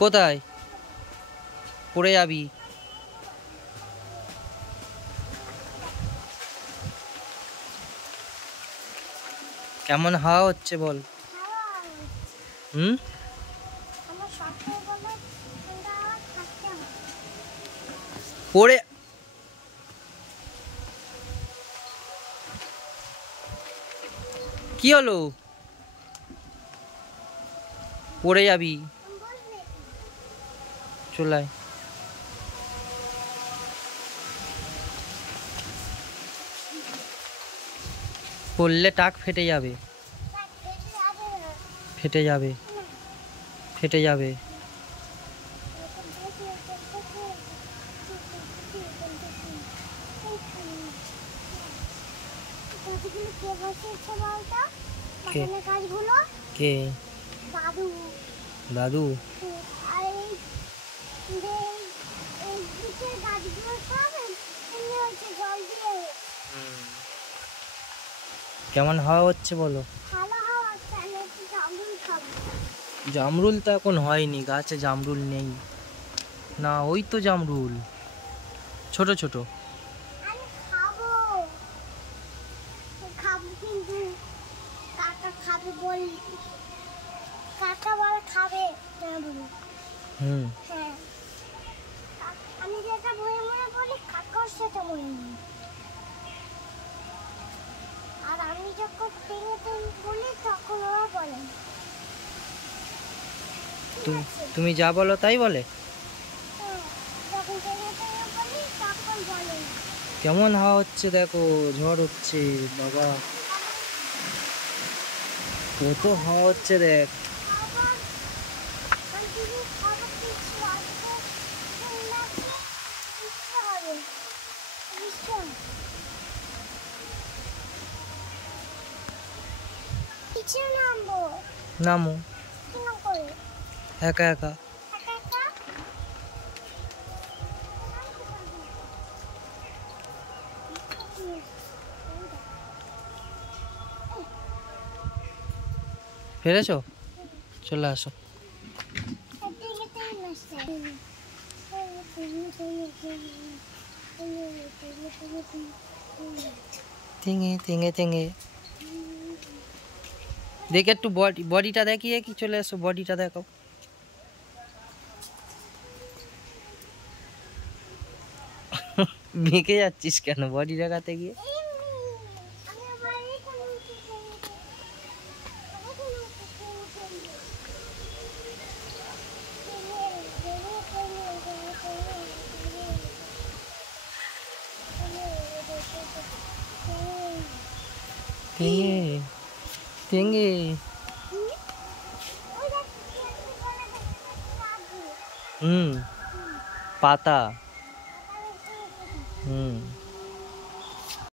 কোথায় পড়ে যাবি? কেমন হাওয়া হচ্ছে বল? হুম, পড়ে কি হলো? পড়ে যাবি, চলায়। পড়লে টাক ফেটে যাবে, ফেটে যাবে, ফেটে যাবে। কে? দাদু। কেমন হাওয়া হচ্ছে বলো? জামরুল তো এখন হয়নি, গাছে জামরুল নেই। না, ওই তো জামরুল ছোট ছোট। হুম, আমি যেটা মনে মনে বলি কাকার সেটা মনে মনে, আর আমি যখন টেনে টেনে বলি তখন ওরা বলে। তুমি যা বলো তাই বলে? যখন টেনে টেনে বলি তখন বলে। কেমন হাওয়া হচ্ছে দেখো, ঝড় হচ্ছে বাবা, কত হাওয়া হচ্ছে দেখ। নামো একা একা। ফেরেছো? চলে আসো। তিঙে তিঙে তিঙে দেখে একটু বডিটা দেখিয়ে কি চলে এসো, বডিটা দেখো। বেঁকে যাচ্ছিস কেন বডি দেখাতে গিয়ে? তেঙ্গে তেঙ্গে হুম, পাতা। হুম।